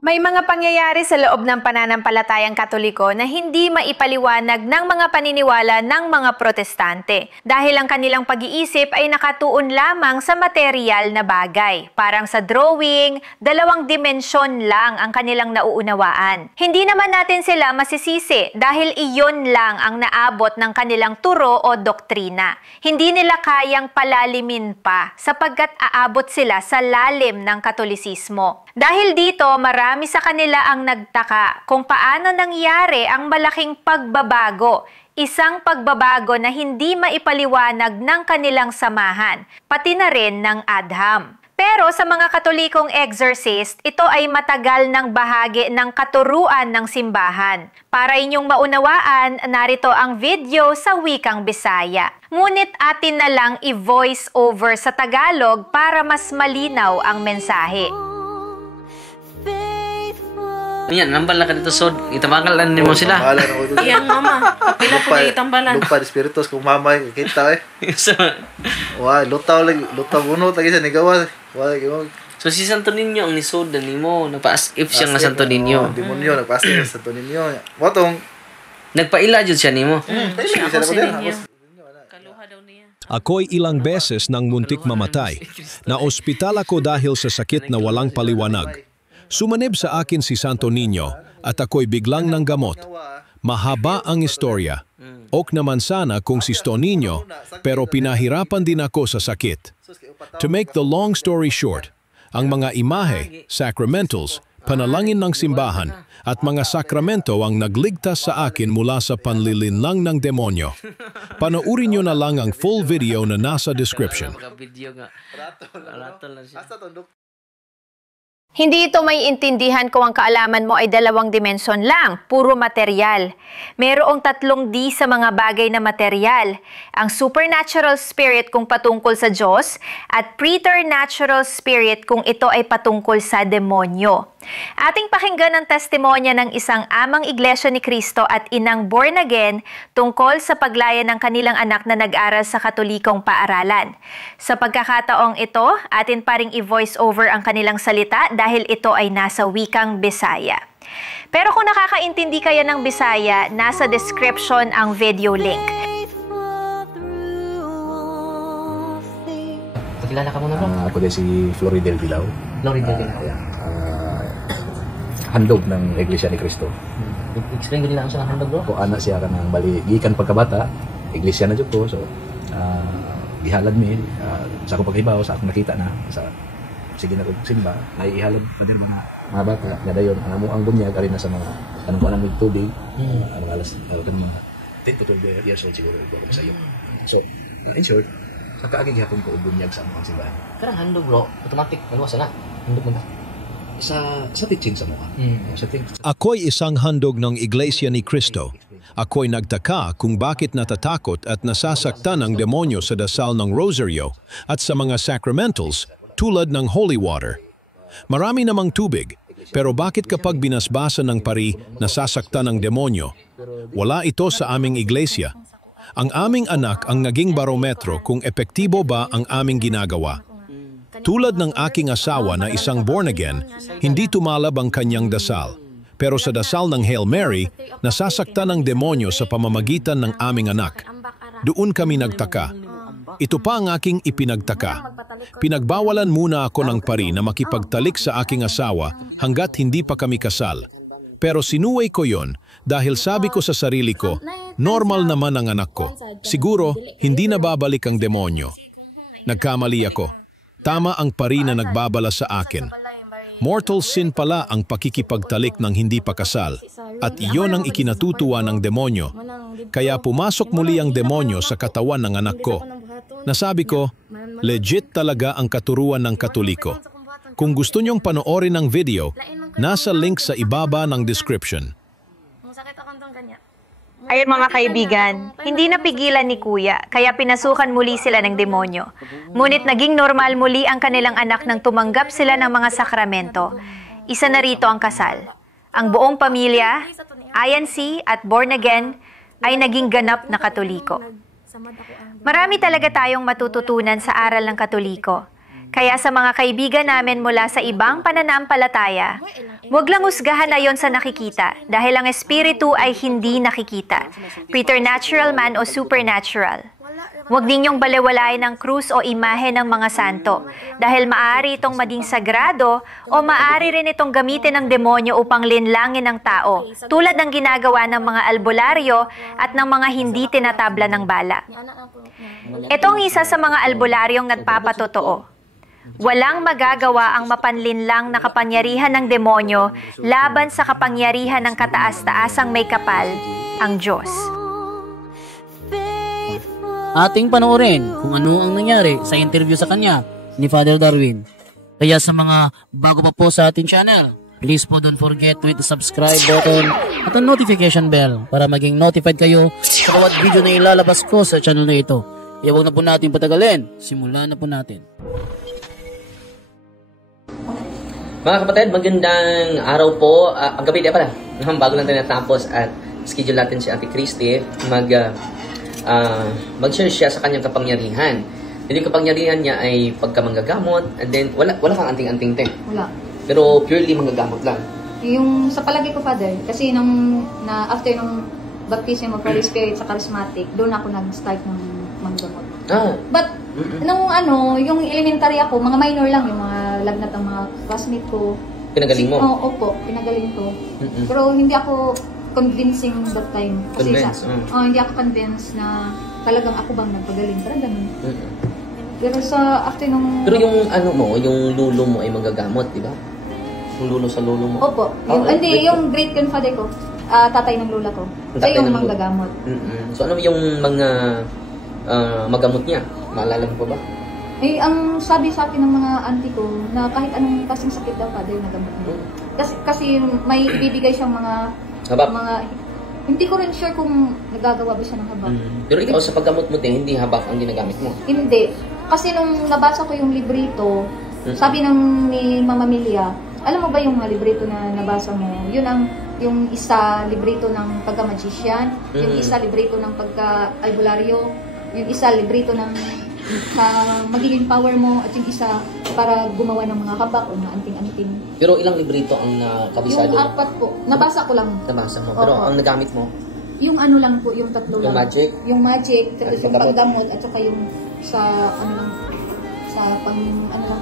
May mga pangyayari sa loob ng pananampalatayang Katoliko na hindi maipaliwanag ng mga paniniwala ng mga Protestante dahil ang kanilang pag-iisip ay nakatuon lamang sa material na bagay. Parang sa drawing, 2 dimensyon lang ang kanilang nauunawaan. Hindi naman natin sila masisisi dahil iyon lang ang naabot ng kanilang turo o doktrina. Hindi nila kayang palalimin pa sapagkat aabot sila sa lalim ng Katolisismo. Dahil dito, marami sa kanila ang nagtaka kung paano nangyari ang malaking pagbabago. Isang pagbabago na hindi maipaliwanag ng kanilang samahan, pati na rin ng Adham. Pero sa mga Katolikong exorcist, ito ay matagal ng bahagi ng katuruan ng simbahan. Para inyong maunawaan, narito ang video sa wikang Bisaya. Ngunit atin na lang i-voice over sa Tagalog para mas malinaw ang mensahe. Yan, nambala ka dito, Sod. Itamakalan mo sila. Yan, mama. Kapila po kayo itambalan. Lupa de spiritus kung mamay kita Wah, lutaw bunot lagi sa nigawa. So si Santo Niño ang ni Sod ni mo, napa-as if siya nga Santo Niño. Demonyo nagpa-as if sa Santo Niño. Watong nagpaila jud siya nimo. Ako'y ilang beses nang muntik mamatay. Na-ospital ako dahil sa sakit na walang paliwanag. Sumanib sa akin si Santo Niño at ako'y biglang ng gamot. Mahaba ang istorya. Ok naman sana kung si Santo Niño, pero pinahirapan din ako sa sakit. To make the long story short, ang mga imahe, sacramentals, panalangin ng simbahan, at mga sakramento ang nagligtas sa akin mula sa panlilinlang ng demonyo. Panoorin nyo na lang ang full video na nasa description. Hindi ito may intindihan kung ang kaalaman mo ay 2 dimensyon lang, puro material. Merong 3D sa mga bagay na material. Ang supernatural spirit kung patungkol sa Diyos at preternatural spirit kung ito ay patungkol sa demonyo. Ating pakinggan ang testimonya ng isang amang Iglesia ni Cristo at inang born again tungkol sa paglaya ng kanilang anak na nag-aral sa Katolikong paaralan. Sa pagkakataong ito, atin pa ring i-voice over ang kanilang salita dahil ito ay nasa wikang Bisaya. Pero kung nakakaintindi kayo ng Bisaya, nasa description ang video link. Kilala ka muna bro? Ako din si Floridel Bilao. Floridel Bilao. Handog ng Iglesia ni Cristo. Explain ko nila ang handog bro? Kung anak siya ka ng bali, gikan pagkabata, Iglesia na dyan ko. So, gihalad mi, sa akong paghibaw, sa akong nakita na, sige na kong simba, naiihalad pa din mga bata, gadayon, ang bunyag, arin na sa mga, anong alam may tubig, anong alas, mga 10 to 12 years old siguro, ito ako masayo. So, in short, kakaagig hapon ko bunyag sa mga simbahan. Karang handog bro, automatic, maluwas na, handog mo na. Sa teaching sa mga. Ako'y isang handog ng Iglesia ni Cristo. Ako'y nagtaka kung bakit natatakot at nasasaktan ang demonyo sa dasal ng rosaryo at sa mga sacramentals tulad ng holy water. Marami namang tubig, pero bakit kapag binasbasa ng pari nasasaktan ang demonyo? Wala ito sa aming iglesia. Ang aming anak ang naging barometro kung epektibo ba ang aming ginagawa. Tulad ng aking asawa na isang born again, hindi tumalab ang kanyang dasal. Pero sa dasal ng Hail Mary, nasasaktan ang demonyo sa pamamagitan ng aming anak. Doon kami nagtaka. Ito pa ang aking ipinagtaka. Pinagbawalan muna ako ng pari na makipagtalik sa aking asawa hanggat hindi pa kami kasal. Pero sinuway ko yon dahil sabi ko sa sarili ko, normal naman ang anak ko. Siguro, hindi na babalik ang demonyo. Nagkamali ako. Tama ang pari na nagbabala sa akin. Mortal sin pala ang pakikipagtalik ng hindi pa kasal. At iyon ang ikinatutuwa ng demonyo. Kaya pumasok muli ang demonyo sa katawan ng anak ko. Nasabi ko, legit talaga ang katuruan ng Katoliko. Kung gusto nyong panoorin ang video, nasa link sa ibaba ng description. Ayun mga kaibigan, hindi napigilan ni Kuya, kaya pinasukan muli sila ng demonyo. Ngunit naging normal muli ang kanilang anak nang tumanggap sila ng mga sakramento. Isa na rito ang kasal. Ang buong pamilya, INC at born again, ay naging ganap na Katoliko. Marami talaga tayong matututunan sa aral ng Katoliko. Kaya sa mga kaibigan namin mula sa ibang pananampalataya, Huwag lang husgahan ayon sa nakikita dahil ang espiritu ay hindi nakikita, preternatural man o supernatural. Huwag ninyong balewalain ang krus o imahe ng mga santo dahil maaari itong maging sagrado o maaari rin itong gamitin ng demonyo upang linlangin ng tao tulad ng ginagawa ng mga albularyo at ng mga hindi tinatabla ng bala. Ito ang isa sa mga albularyong nagpapatotoo. Walang magagawa ang mapanlinlang na kapangyarihan ng demonyo laban sa kapangyarihan ng kataas-taasang may kapal, ang Diyos. Ating panoorin kung ano ang nangyari sa interview sa kanya ni Father Darwin. Kaya sa mga bago pa po sa ating channel, please po don't forget to hit the subscribe button at ang notification bell para maging notified kayo sa bawat video na ilalabas ko sa channel na ito. Kaya huwag na po natin patagalin, simulan na po natin. Mga kapatid, magandang araw po. Ang gabi din pala. Bago lang tayo natapos at schedule natin si Ate Christy mag-share siya sa kanyang kapangyarihan. And yung kapangyarihan niya ay pagkamanggagamot and then wala kang anting-anting te. Wala. Pero purely manggagamot lang. Yung sa palagi ko, Father, kasi after nung baptism of Holy Spirit sa charismatic, doon ako nag-start ng manggamot. But, yung elementary ako, mga minor lang, yung mga lagnat ng mga classmate ko. Pinagaling mo? Opo, pinagaling ko. Pero hindi ako convincing that time. Kasi hindi ako convinced na talagang ako bang nagpagaling. Parang ganun. Pero after nung... Pero yung yung lulo mo ay magagamot, di ba? Yung lulo sa lulo mo? Opo. Yung great grandfather ko, tatay ng lula ko. Siya yung manggagamot. So ano yung mga magamot niya? Maalala mo pa ba? Ang sabi sa akin ng mga auntie ko na kahit anong kasing sakit daw, Father, nagamot niya. Kasi may ibibigay siyang habak? Hindi ko rin sure kung nagagawa ba siya ng habak. Pero ikaw sa paggamot mo din, hindi habak ang ginagamit mo? Hindi. Kasi nung nabasa ko yung librito, sabi ni Mama Milia, alam mo ba yung mga librito na nabasa mo? Yung isa librito ng pagka-magician, yung isa librito ng pagka-albularyo, yung isa librito ng magiging power mo, at yung isa para gumawa ng mga habak o mga anting-anting. Pero ilang librito ang nakabisado? Yung 4 po. Nabasa ko lang. Nabasa mo. Pero ang nagamit mo? Yung ano lang po, yung 3 lang. Yung magic? Yung magic, tapos yung paggamot, at saka yung sa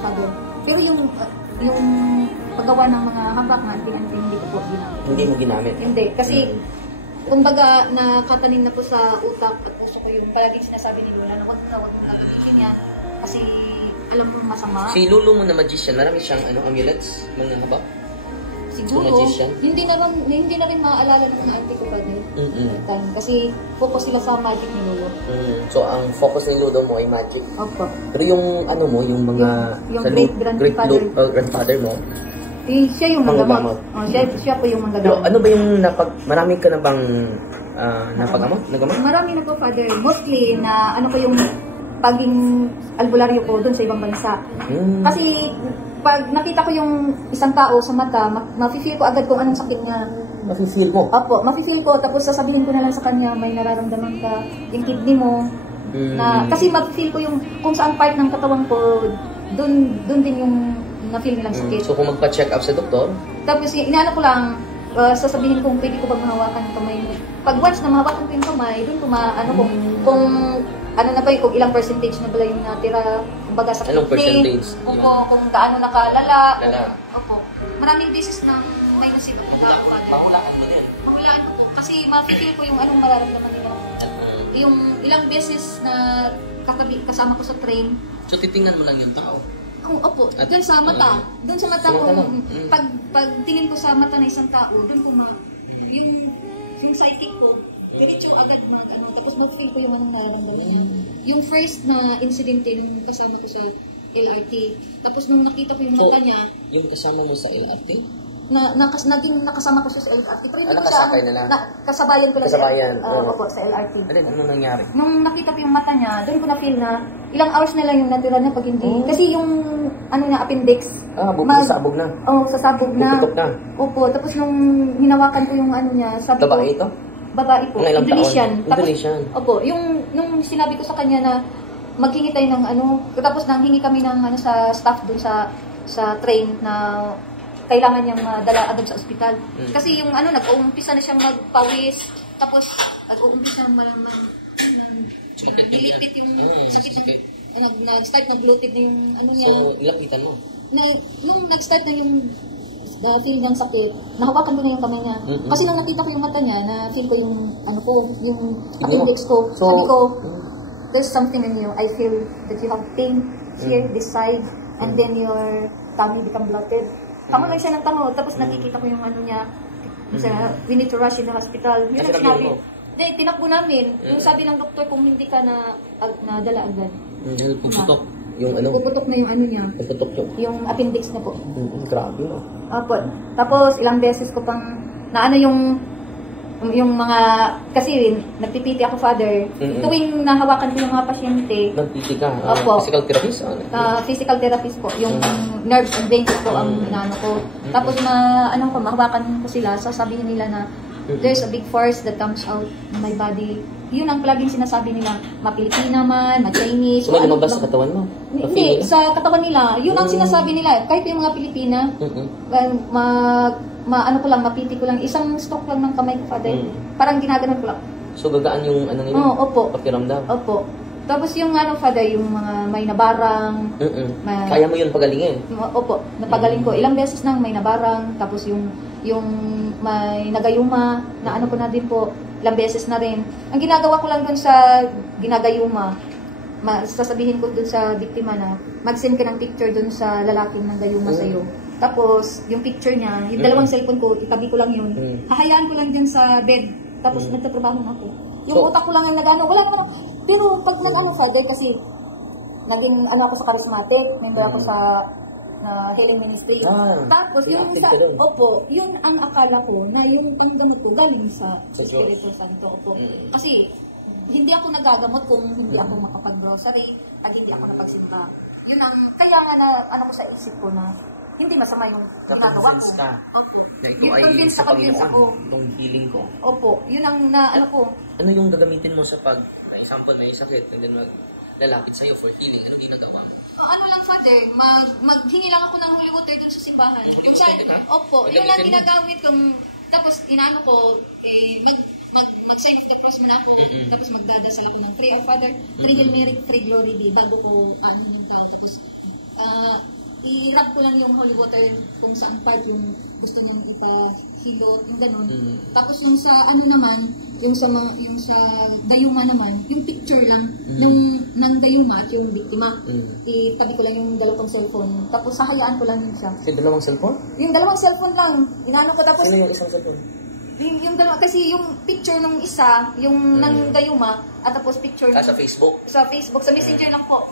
Father. Pero yung paggawa ng mga habak na anting-anting, hindi ko po ginamit. Hindi mo ginamit? Hindi. Kasi, kumbaga, nakatanim na po sa utak at puso ko yung palaging sinasabi ni Lola na wag mo lang gamitin yan kasi alam mo masama. Si Lulu mo na magician, marami siyang amulets, mga habak? Siguro, hindi na rin maaalala ng mga auntie ko pa din. Kasi focus sila sa magic ni Lolo. So, ang focus ni Lolo mo ay magic? Opo. Pero yung yung mga... Yung great-grandfather mo, siya yung manggagamot. Siya po yung manggagamot. Pero ano ba yung marami ka na bang napagamot? Marami na po, Father. Mostly na ko yung paging albularyo ko doon sa ibang bansa. Kasi pag nakita ko yung isang tao sa mata, mafe-feel ko agad kung anong sakit niya. Mafe-feel mo? Opo, mafe-feel ko. Tapos sasabihin ko na lang sa kanya, may nararamdaman ka, yung kidney mo. Kasi mafe-feel ko yung kung saan part ng katawan ko, doon din yung na-feel nilang sakit. So kung magpa-check up sa doktor? Tapos inaano ko lang, sasabihin kung pwede ko bang mahawakan ng kamay mo. Pag once na mahawakan ko yung kamay, doon ko kung ano na ba kung ilang percentage na ba yung natira, kumbaga sa anong percentage? Kung gaano nakalala. Opo. Maraming beses na may nasibot na tao. Pahulaan mo din? Pahulaan ko po. Kasi ma-feel ko yung anong mararamdaman nila. Yung ilang beses na kasama ko sa train. So titingnan mo lang yung tao? Opo, doon sa mata. Doon sa mata ko, pag tingin ko sa mata ng isang tao, doon ko yung psychic ko, pinityo agad tapos ma-feel ko yung anong nararamdaman. Yung first na incident nung kasama ko sa LRT, tapos nung nakita ko yung mata niya, yung kasama mo sa LRT? Naging nakasama ko siya sa LRT. Pero hindi ko nakasakay na lang? Kasabayan ko lang sa LRT. Ano nangyari? Nung nakita ko yung mata niya, doon ko na-feel na ilang hours na lang yung natira niya pag hindi. Kasi yung appendix. Sabog na? Oo, sasabog na. Tutok na? Opo, tapos nung hinawakan ko yung niya, sabi ko... Babae ito? Babae po. Indonesian. Indonesian. Opo, nung sinabi ko sa kanya na maghingi tayo ng tapos nang hingi kami ng sa staff doon sa train na kailangan niyang madala agad sa ospital. Kasi yung nag-uumpisa na siyang magpawis, tapos nag-uumpisa nilipit yung sakit. Nag-start, nag-bloated na yung niya. So, nilapitan mo? Nung nag-start na yung feel ng sakit, nahawakan ko na yung kamay niya. Kasi nung nakita ko yung mata niya, na-feel ko yung yung appendix ko. So, sabi ko, there's something in you. I feel that you have pain here, this side, and then your tummy become bloated. Tamo lang siya ng tamo, tapos nakikita ko yung niya. We need to rush in the hospital. Yun ang sinabi. Tinakbo namin. Yung sabi ng doktor, kung hindi ka nadala agad. Puputok. Yung puputok na yung niya. Puputok yung appendix na po. Grabe, no? Opo. Tapos, ilang beses ko pang, yung mga, kasi nagpipiti ako, Father. Tuwing nahawakan ko yung mga pasyente. Nagpiti ka? Opo. Physical therapist? Physical therapist po. Yung nerves and veins po ang inaano ko. Tapos, mahawakan ko sila, sasabihin nila na, there's a big force that comes out in my body. Yun ang palaging sinasabi nila, ma-Pilipina man, ma-Chinese. So, may lumabas sa katawan mo? Hindi, sa katawan nila. Yun ang sinasabi nila. Kahit yung mga Pilipina, mapiti ko lang. Isang stroke lang ng kamay ko, Father. Parang ginaganon ko lang. So, gagaan yung nila? Opo. Pakiramdam? Opo. Tapos yung Father, yung mga may nabarang. Kaya mo yun pagalingin? Opo, napagaling ko. Ilang beses nang may nabarang. Tapos yung may nagayuma, na ko na din po, ilang beses na rin. Ang ginagawa ko lang dun sa ginagayuma, sasabihin ko dun sa biktima na mag-send ka ng picture dun sa lalaking nagayuma sa'yo. Tapos, yung picture niya, yung dalawang cellphone ko, itabi ko lang yun. Hahayaan ko lang dyan sa bed. Tapos, nagtatrabaho na ako. Yung utak ko lang ang nag-ano, wala naman. Pero, pag Father, kasi, naging, ako sa charismatic, member ako sa healing ministry. Tapos, yung yun ang akala ko, na yung panggamot ko, galing sa Espiritu Santo. Opo. Kasi, hindi ako nagagamot kung hindi ako makapag-grocery, at hindi ako napagsimba. Yun ang, kaya nga ko sa isip ko na, hindi masama yung ginagawa ko. Opo. Ito ay sa Panginoon, itong healing ko. Opo. Yun ang ko. Ano yung gagamitin mo sa pag, for example, may sakit, and then lalapit sa'yo for healing? Ano ginagawa mo? Lang, Father, maghingi lang ako ng holy water dun sa simbahan. Yung opo. Yun lang ginagamit kong, tapos inaano ko, mag-sign of the cross man ako, tapos magdadasal ako ng 3 Father, 3 Hail Mary, 3 Glory Be, bago ko yung tao. Tapos, i-rub ko lang yung holy water kung saan part yung gusto niyang ipahilot, yung ganun. Tapos yung sa naman, yung sa dayuma naman, yung picture lang ng dayuma at yung biktima. Itabi ko lang yung dalawang cellphone. Tapos sahayaan ko lang yun siya. Yung dalawang cellphone? Yung dalawang cellphone lang. Inaano ko tapos... Sino yung isang cellphone? Yung dalawa, kasi yung picture ng isa, yung ng dayuma, at tapos picture sa Facebook? Sa Facebook, sa Messenger lang po.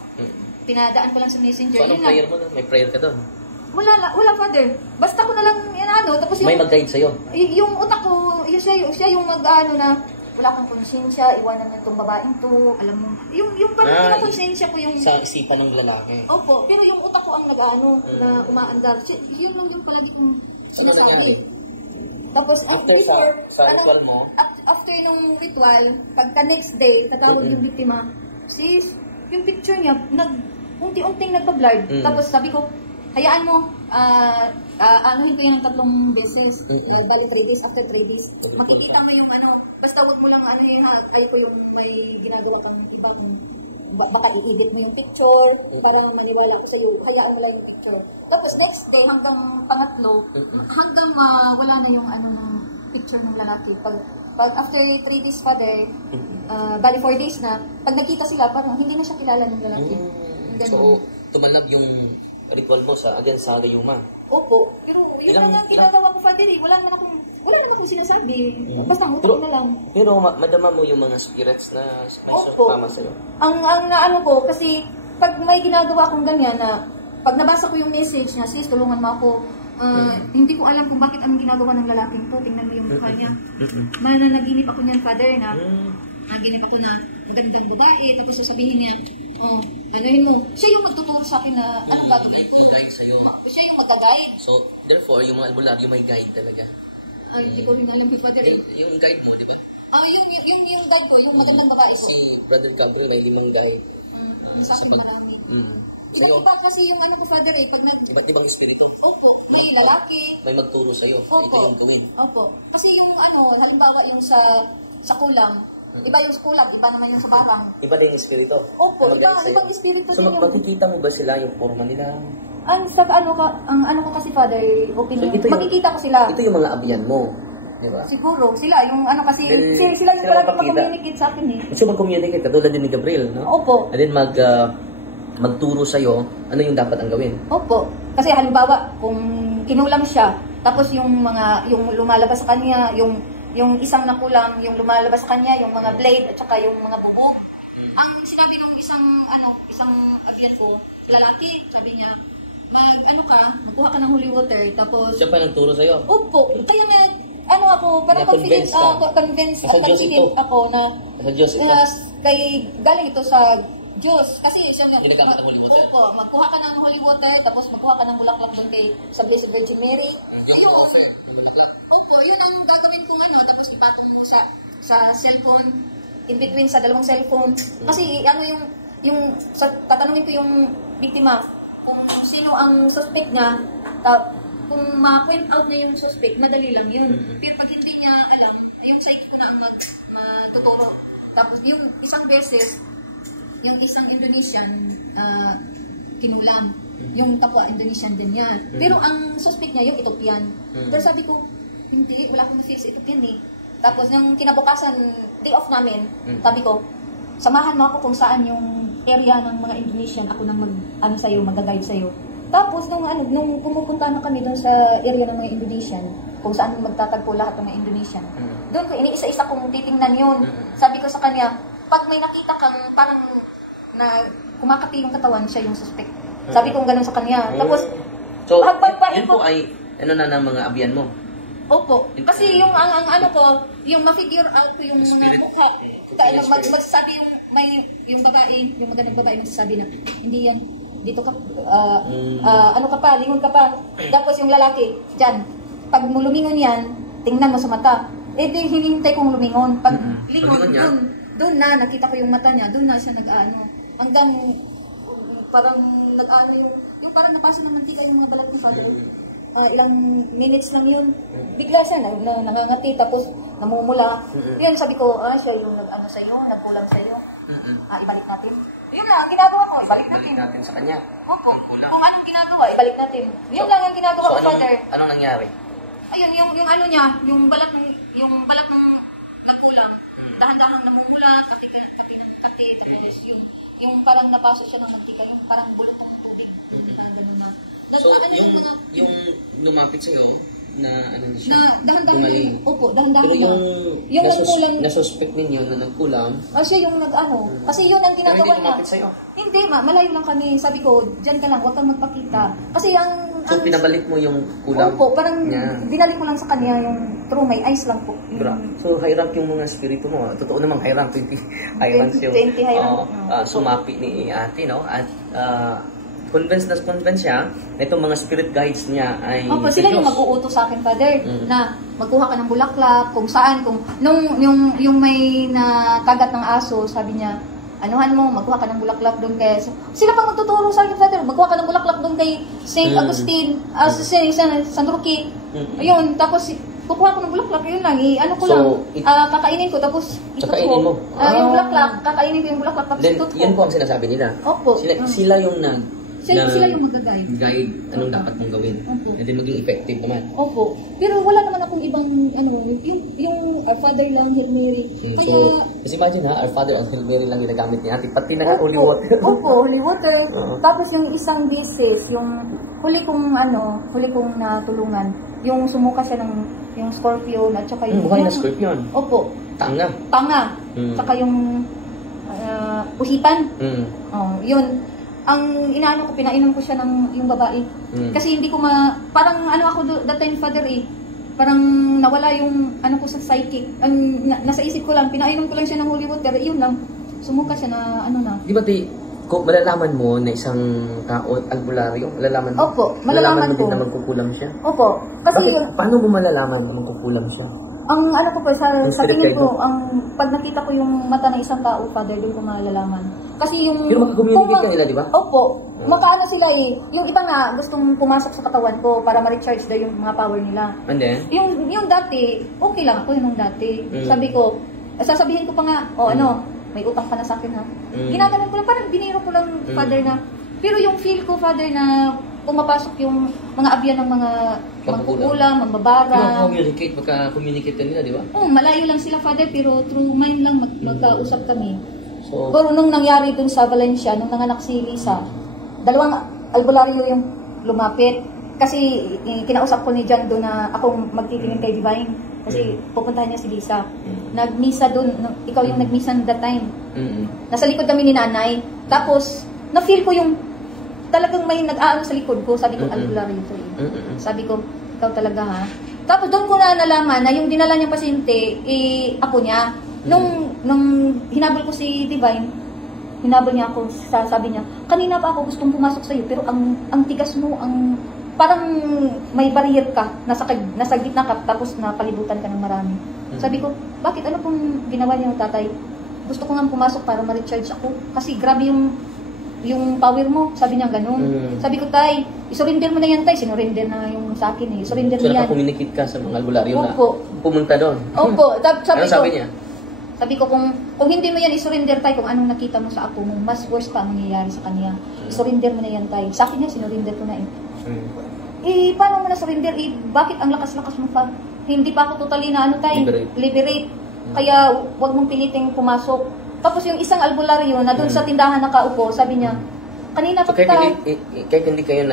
Pinadaan ko lang sa Messenger. So, anong prayer mo? May prayer ka doon? Wala, Father. Basta ko na lang tapos yung... May mag-guide sa'yo? Yung utak ko, siya yung na wala kang konsensya, iwanan na itong babaeng to, alam mo. Yung parang konsensya ko yung... Sa isipan ng lalaki? Opo, pero yung utak ko ang na umaandar. Yun lang yung palagi kong sinasabi. Tapos, after sa ritual mo? After nung ritual, pagka next day, tatawag yung biktima, sis, yung picture niya, unti-unting nagpa-blurred. Tapos sabi ko, hayaan mo, anuhin ko yan ng 3 beses. Bali 3 days, after 3 days. Makikita mo yung basta huwag mo lang ayaw ko yung may ginagawa kang iba kung baka i-edit mo yung picture para maniwala ko sa'yo, hayaan mo lang yung picture. Tapos next day, hanggang pangatlo, hanggang wala na yung ng picture ng lalaki. Pag after 3 days, Father, bali 4 days na, pag nakita sila, parang hindi na siya kilala ng lalaki. So, tumalab yung ritual mo sa gayuma? Opo. Pero yun lang ang ginagawa ko, Father. Wala naman akong sinasabi. Basta utot na lang. Pero madama mo yung mga spirits na mama sa'yo? Ang naano ko, kasi pag may ginagawa akong ganyan na, pag nabasa ko yung message niya, sis, tulungan mo ako. Hindi ko alam kung bakit anong ginagawa ng lalaking to. Tingnan mo yung mukha niya. Mananaginip ako niyan, Father, na naginip ako na magandang babae. Tapos sasabihin niya, anuhin mo. Siya yung magtuturo sa akin na anong gagawin ko. Mag-guide sa'yo. Siya yung magka-guide. So, therefore, yung mga albularyo may guide talaga. Hindi ko rin alam kay Father. Yung guide mo, di ba? Yung guide ko, yung magandang babae ko. Si Brother Gabriel may 5 guide. Sa akin marami. Sa'yo? Iba kasi yung ko, Father, pag Iba't ibang espiritu. Opo. may lalaki. May magturo sa'yo. Ito Opo. yung gawin. Opo. Kasi yung halimbawa yung sa kulam, iba yung sa kulam, iba naman yung sa barang. Iba din yung espiritu. Opo, ibang espiritu So, din yung... makikita mo ba sila yung forma nila? Ang ano ko kasi, Father, opinion, So, ito yung- makikita ko sila. Ito yung mga abyan mo. Di ba? Siguro, sila yung kasi, sila yung sila palagi magpakita. mag-communicate sa akin eh. So, mag-communicate ka tulad din ni Gabriel, no? Opo. And then magturo sa'yo ano yung dapat ang gawin. Opo. Kasi halimbawa, kung kinulam siya, tapos yung lumalabas sa kanya, yung isang nakulam, yung lumalabas sa kanya, yung mga blade, at saka yung mga bubog. Ang sinabi nung isang abyan ko, lalaki, sabi niya, magkuha ka ng holy water, tapos... Siya pa nagturo sa'yo? Opo. Kaya nga, parang Na-convince convinced Sa Diyos ito. ako na Sa Diyos ito. galing ito sa Diyos. Kasi Ginagamit ng holy water. Opo, magkuha ka ng holy water, tapos magkuha ka ng bulaklak doon sa Blessed Virgin Mary. Yung offer, yung bulaklak. Opo, yun ang gagawin kong tapos ipatong mo sa cellphone, in between sa dalawang cellphone. Kasi tatanungin ko yung biktima kung sino ang suspect niya, kung ma-point out na yung suspect, madali lang yun. Pero pag hindi niya alam, yung psychic ko na ang magtuturo. Tapos yung isang beses, yung isang Indonesian, kinulam. Yung kapwa Indonesian din yan. Pero ang suspect niya, yung Ethiopian. Pero sabi ko, hindi, wala akong na-feel sa Ethiopian eh. Tapos yung kinabukasan, day off namin, sabi ko, samahan mo ako kung saan yung area ng mga Indonesian, ako nang mag-guide sa'yo. Tapos nung pumupunta na kami doon sa area ng mga Indonesian, kung saan magtatagpo lahat ng mga Indonesian, doon ko iniisa-isa kong titingnan yun. Sabi ko sa kanya, pag may nakita kang parang na kumakati yung katawan, siya yung suspect. Sabi ko gano'n sa kanya. Tapos, so, yun po ay ng mga abyan mo? Opo. Kasi yung yung ma-figure out ko yung mga mukha. Magsasabi yung babae, yung magandang babae magsasabi na, hindi yan, dito ka, lingon ka pa. Tapos yung lalaki, dyan, pag mo lumingon yan, tingnan mo sa mata. Eh di, hinihintay kong lumingon. Pag lingon, doon na, nakita ko yung mata niya, doon na siya hanggang, parang yung parang napasa ng mantika yung mga balat ni Father. Ilang minutes lang yun. Bigla siya nangangati, tapos namumula. Yun, sabi ko, siya yung sa'yo, nagkulang sa'yo. Ibalik natin. Yun lang, ang ginagawa ko, ibalik natin sa kanya. Opo. Kung anong ginagawa, ibalik natin. Yun lang ang ginagawa ko, Father. Anong nangyari? Ayun, yung niya, yung balat ng nagkulang, dahan-dahang namumula, kati, tapos yung parang napasok siya ng mantika, yung parang bulantong tubig. So, yung lumapit sa'yo, na siya? Na dahan-dahan. Opo, dahan-dahan. Pero yung nagkulang. Na-suspect ninyo na nagkulang. Siya yung kasi yun ang ginagawa niya. Hindi lumapit sa'yo? Hindi, malayo lang kami. Sabi ko, dyan ka lang, huwag kang magpakita. Kasi So, pinabalik mo yung kulang? Opo, parang dinalik ko lang sa kanya yung through my eyes lang po. So, high rank yung mga spirito mo. Totoo namang high rank, 20 high ranks yung 20 high rank. sumapi ni ate, no? At convinced siya na itong mga spirit guides niya ay Opo, sila yung mag-uuto sa akin, Father, na magkuha ka ng bulaklak, kung saan, yung may nakagat ng aso, sabi niya, magkuha ka ng bulaklak doon kay... Sila pang magtuturo sa akin, Father, magkuha ka ng bulaklak doon kay St. Augustine, San Roque. Ayun, tapos kukuha ko ng bulaklak, yun lang, kakainin ko, tapos kakainin mo? Yung bulaklak, kakainin ko yung bulaklak, tapos itut ko. Yan po ang sinasabi nila? Opo. Sila yung sila yung mag-guide. Guide, anong dapat mong gawin. Opo. And then maging effective naman. Opo. Pero wala naman akong ibang, yung Our Father lang, Hail Mary. So, kasi imagine Our Father and Hail Mary lang ginagamit niya natin. Pati na holy water. Opo, holy water. Tapos yung isang beses, yung huli kong natulungan, yung sumuka siya ng yung scorpion at saka yung... Buhay na scorpion? Opo. Tanga? Tsaka yung uhipan. Yun. Ang pinainom ko siya ng yung babae. Kasi hindi ko parang ako that time, Father parang nawala yung ko sa psychic. Nasa isip ko lang, pinainom ko lang siya ng holy water, yun lang. Sumuka siya na Di ba malalaman mo na isang tao, albularyo? Malalaman mo? Opo, malalaman mo din na magkukulam siya? Opo. Kasi paano mo malalaman na magkukulam siya? Ang ko pa, sa tingin ko, pag nakita ko yung mata ng isang tao, Father, doon ko malalaman. Kasi yung... Pero makakommunicate ka nila, di ba? Opo. Makaano sila eh. Yung iba nga, gustong pumasok sa katawan ko para ma-recharge daw yung mga power nila. And then? Yung dati, okay lang ako yung dati. Sabi ko, sasabihin ko pa nga, may utang ka na sa akin ha. Ginaganon ko lang, parang biniro ko lang, Father, na. Pero yung feel ko, Father, na pumapasok yung mga abyan ng mga magkukulang, mambabara. Magka-communicate ka nila, di ba? Malayo lang sila, Father, pero through mind lang magkausap kami. So, pero nung nangyari dun sa Valencia, nung nanganak si Lisa, 2 albularyo yung lumapit. Kasi kinausap ko ni John doon na akong magtitingin kay Divine. Kasi pupuntahan niya si Lisa. Nagmisa doon, ikaw yung nagmisa that time. Nasa likod kami ni nanay. Tapos, na-feel ko yung talagang may nag-aano sa likod ko. Sabi ko, albularyo ito eh. Sabi ko, ikaw talaga ha. Tapos doon ko na nalaman na yung dinala niyang pasyente, apo niya. Nung hinabol ko si Divine, hinabol niya ako, sabi niya, kanina pa ako gustong pumasok sa'yo, pero ang tigas mo, parang may barrier ka, nasa gitna ka, tapos napalibutan ka ng marami. Sabi ko, bakit? Ano pong ginawa niya ng tatay? Gusto ko nga pumasok para ma-recharge ako, kasi grabe yung power mo, sabi niya ganun. Sabi ko, tay, isurrender mo na yan, tay. Sinurrender na yung sa akin eh. Isurrender mo yan. So, naka-communicate ka sa mga albularyo na pumunta doon? Opo. Sabi niya? Sabi ko, kung hindi mo yan isurrender, tay, kung anong nakita mo sa apo mo, mas worse pa ang nangyayari sa kanya. Isurrender mo na yan, tay. Sa akin yan, sinurrender ko na eh. Paano mo na surrender? Bakit ang lakas-lakas mo pa? Hindi pa ako totally na tay, liberate. Kaya, wag mong piliting pumasok. Tapos yung isang albularyo na doon sa tindahan nakaupo, sabi niya, kanina pa kita... Kahit hindi kayo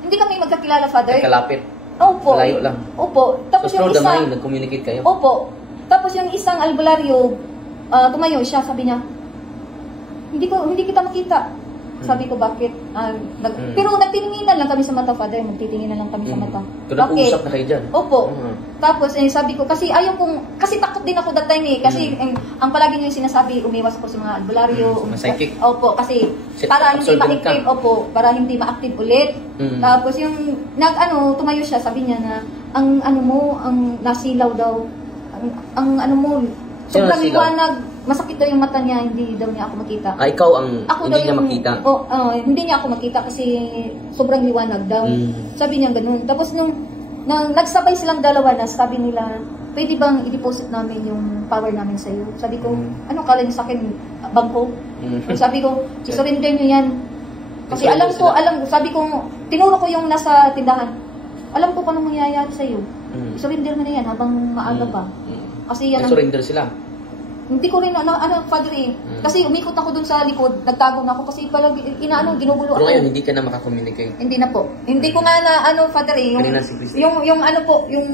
Hindi kami magkakilala, Father. Nagkalapit. Opo. Malayo lang. Opo. Tapos so, yung through the isa... mind, nag-communicate kayo? Opo. Tapos yung isang albularyo, tumayo siya, sabi niya, hindi kita makita. Sabi ko, bakit? Pero nagtitinginan lang kami sa mata, Father. Magtitinginan lang kami sa mata. Pero nag-uusap na kayo dyan? Opo. Tapos, sabi ko, kasi takot din ako that time eh. Kasi, ang palagi niyo yung sinasabi, umiwas ko sa mga albularyo. Psychic? Opo, kasi para hindi ma-active, para hindi ma-active ulit. Tapos, yung, tumayo siya, sabi niya na, ang nasilaw daw, sobrang liwanag, masakit daw yung mata niya, hindi daw niya ako makita. Ikaw hindi niya makita? Hindi niya ako makita kasi sobrang liwanag daw. Sabi niya ganun. Tapos nung nagsabay silang dalawa na, sabi nila, pwede bang i-deposit namin yung power namin sa'yo? Sabi ko, kala niyo sa akin, bangko? Sabi ko, i-surrender niyo yan. Kasi sabi ko, tinuro ko yung nasa tindahan. Alam ko kung anong mangyayari sa'yo. I-surrender mo na yan habang maaga pa. Kasi yan surrender sila? Hindi ko rin, Father eh. Kasi umikot ako dun sa likod, nagtago na ako kasi palagi, ginugulo ako. Pero ngayon, hindi ka na makakommunicate? Hindi na po. Hindi ko nga Father eh, yung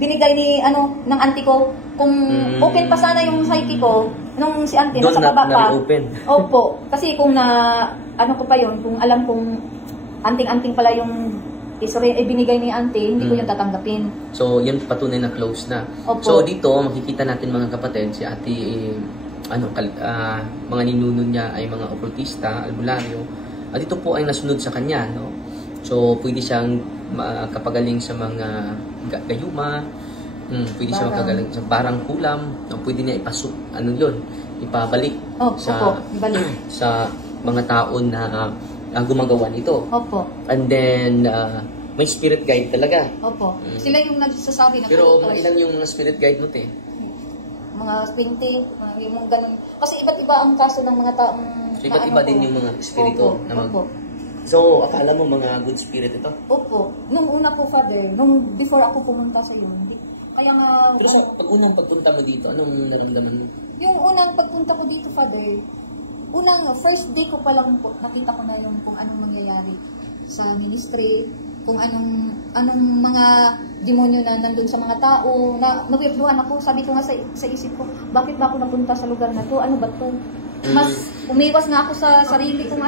binigay ni, ng auntie ko, kung open pa sana yung psyche ko, nung si auntie, nasa baba pa. open. Opo. Kasi kung ko pa yun, kung alam kong anting-anting pala yung binigay ni auntie, hindi ko yung tatanggapin. So, yun patunay na close na. Opo. So, dito, makikita natin mga kapatid, si ate, mga ninuno niya ay mga okultista, albularyo. Dito po ay nasunod sa kanya, no? So, pwede siyang makapagaling sa mga gayuma, pwede siya makagaling sa barang kulam, pwede niya ipasok, ipabalik sa mga tao na gumagawa nito. Opo. And then, may spirit guide talaga. Opo. Sila yung nagsasabi na pero mga ilan yung mga spirit guide mo, te? Mga 20, yung mga ganun. Kasi iba't iba ang kaso ng mga taong... So, iba't iba din yung mga spirito. Opo. So, akala mo mga good spirit ito? Opo. Nung una po, Father, before ako pumunta sa iyo, kaya nga... Pero sa unang pagpunta mo dito, anong naramdaman mo? Yung unang pagpunta ko dito, Father, first day ko pa lang po, nakita ko na yung kung anong mangyayari sa ministry, kung anong mga demonyo na nandun sa mga tao, na nawirduhan ako, sabi ko nga sa isip ko, bakit ba ako napunta sa lugar na to? Ano ba to? Mas umiwas na ako sa sarili kung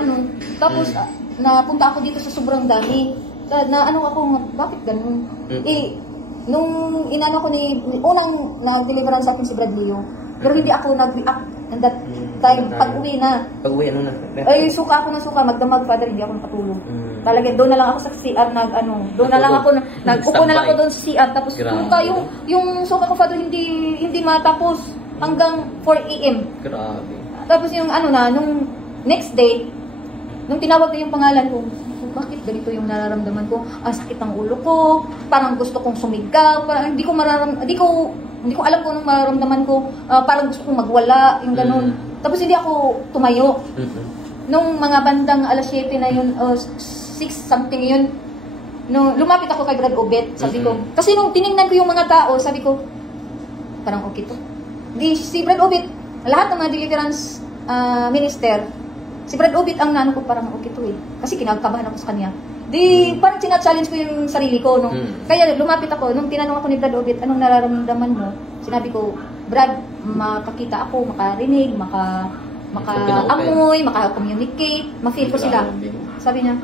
Tapos, napunta ako dito sa sobrang dami. Bakit ganun? Nung inano ko unang na-deliveran sa akin si Bradley, pero hindi ako nag-react and that time, pag-uwi na. Pag-uwi, ay, suka ako ng suka, magdamag, Father, hindi ako nakatulog. Talaga, doon na lang ako sa CR, doon na lang ako, nag-upo na lang ako doon sa CR, tapos suka, yung suka ko, Father, hindi matapos hanggang 4 AM. Grabe. Tapos yung nung Next day, nung tinawag na yung pangalan ko, bakit ganito yung nararamdaman ko? Sakit ang ulo ko, parang gusto kong sumigaw, parang hindi ko alam kung anong mararamdaman ko, parang gusto kong magwala, yung ganun. Tapos hindi ako tumayo. Nung mga bandang alas 7 na yun, 6 something yun, no, lumapit ako kay Brad Obet, sabi ko. Kasi nung tiningnan ko yung mga tao, sabi ko, parang okay to. Di si Brad Obet, lahat ng mga deliverance minister, si Brad Obet ang naano ko, parang okay to eh. Kasi kinakabahan ako sa kanya. Di, parang challenge ko yung sarili ko. Kaya lumapit ako, nung tinanong ako ni Brad Obet, anong nararamdaman mo? Sinabi ko, Brad, makakita ako, makarinig, makaamoy, maka-communicate, ma-feel ko sila. Sabi niya,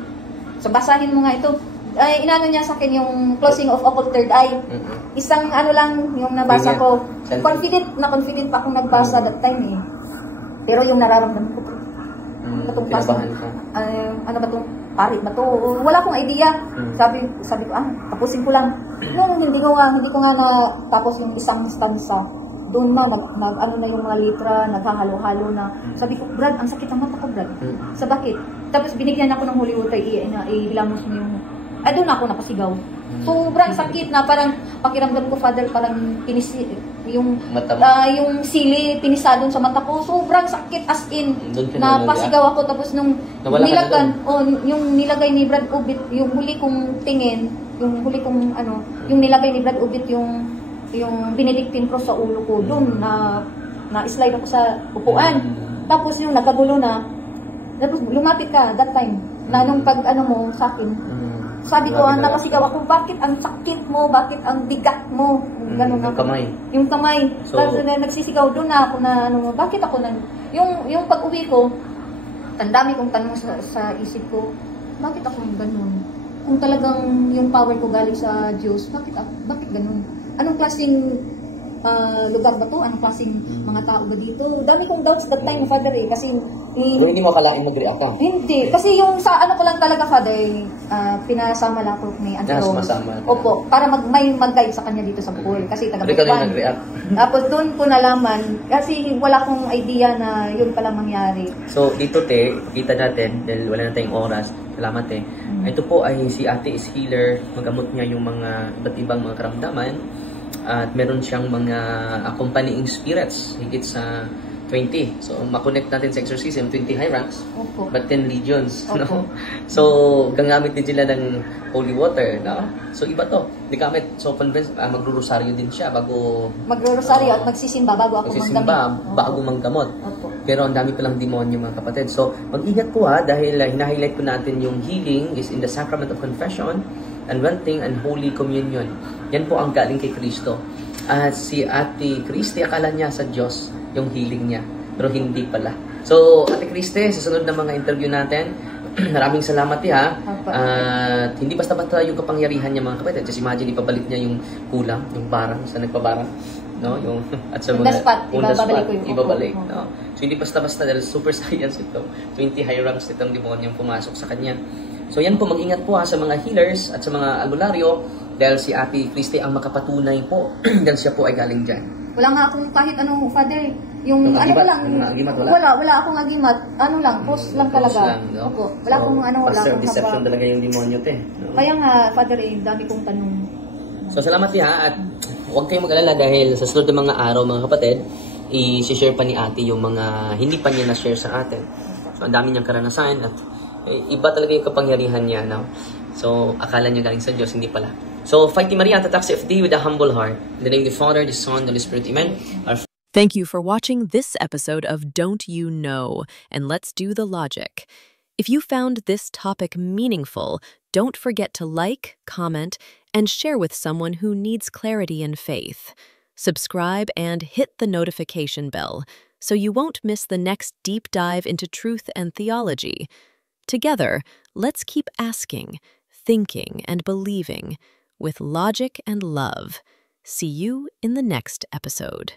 so basahin mo nga ito. Ay, inano niya sa akin yung closing of occult third eye. Isang ano lang yung nabasa ko. Confident pa akong nagbasa that time eh. Pero yung nararamdaman ko, itong ano ba itong parit ba ito? Wala akong idea. Sabi ko, tapusin ko lang. Nung hindi ko nga natapos yung isang stanza, doon na, ano na yung mga litra, naghahalo-halo na. Sabi ko, Brad, ang sakit ang mata ko, Brad. Sa bakit? Tapos binigyan ako ng holy water, ilamos mo yung, doon ako napasigaw. Sobrang sakit na, parang pakiramdam ko, Father, parang yung sili, pinisa doon sa mata ko. Sobrang sakit, as in, napasigaw ako. Tapos nung yung nilagay ni Brad Obet, yung huli kong tingin, yung nilagay ni Brad Obet, yung Benedictine cross sa ulo ko, doon na-slide ako sa upuan. Tapos yung nagkagulo na, tapos lumapit ka that time, na nung pag mo sa akin, sabi ko, napasigaw ako, bakit ang sakit mo, bakit ang bigat mo, ganun ako. Yung kamay. So, tapos nagsisigaw doon na ako na, bakit ako yung pag-uwi ko, ang dami kong tanong sa isip ko, bakit ako ganun? Kung talagang yung power ko galing sa Diyos, bakit ganun? Anong klaseng lugar ba to? Anong klaseng mga tao ba dito? Dami kong doubts that time, Father eh. Kasi hindi mo akalain mag-react ka? Hindi. Kasi yung sa ano ko lang talaga, Father, pinasama lang ko ni Auntie Rose. Opo. Para mag-guide sa kanya dito sa Bukol. Kasi taga-Bukwan. Tapos doon ko nalaman, kasi wala kong idea na yun pala mangyari. So dito kita natin, dahil wala na tayong oras, salamat ito po ay si Ate is healer, magamot niya yung mga iba't ibang mga karamdaman. At meron siyang mga accompanying spirits, higit sa 20. So, makonect natin sa exorcism, 20 high ranks, but 10 legions. No? So, gagamit din sila ng holy water. No? So, iba to. Gamit. So, magro-rosaryo din siya bago... Magro-rosaryo at magsisimba bago ako manggamot. Pero ang dami palang demonyo, mga kapatid. So, mag-ingat po dahil hina-highlight po natin yung healing is in the sacrament of confession, unwanting, and holy communion. Yan po ang galing kay Kristo. At si Ate Christy, akala niya sa Diyos yung healing niya. Pero hindi pala. So, Ate Christy, sa sunod na mga interview natin, maraming salamat at hindi basta-basta yung kapangyarihan niya, mga kapatid. Just imagine, ipabalik niya yung kulang, yung barang, sa nagpabarang. No? At sa mga ibabalik. No? So, hindi basta-basta dahil super science ito. 20 high ranks itong demonyong pumasok sa kanya. So, yan po, mag-ingat po sa mga healers at sa mga albularyo dahil si Ate Christy ang makapatunay po dahil siya po ay galing dyan. Wala nga akong kahit anong, Father, yung ano pa lang, wala akong agimat, ano lang, post lang talaga. No? Opo, wala akong wala akong deception talaga yung demonyo no? Kaya nga, Father, dami kong tanong. So, salamat at huwag kayong mag-alala dahil sa sunod na mga araw, mga kapatid, i-share pa ni Ate yung mga hindi pa niya na-share sa atin. So, ang dami niyang karanasan at iba talaga yung kapangyarihan niya. No? So, akala niya galing sa Diyos, hindi pala. So, Fighting Maria, tatak si FD with a humble heart. In the name of the Father, the Son, and the Holy Spirit. Amen. Thank you for watching this episode of Don't You Know? And let's do the logic. If you found this topic meaningful, don't forget to like, comment, and share with someone who needs clarity and faith. Subscribe and hit the notification bell so you won't miss the next deep dive into truth and theology. Together, let's keep asking, thinking, and believing with logic and love. See you in the next episode.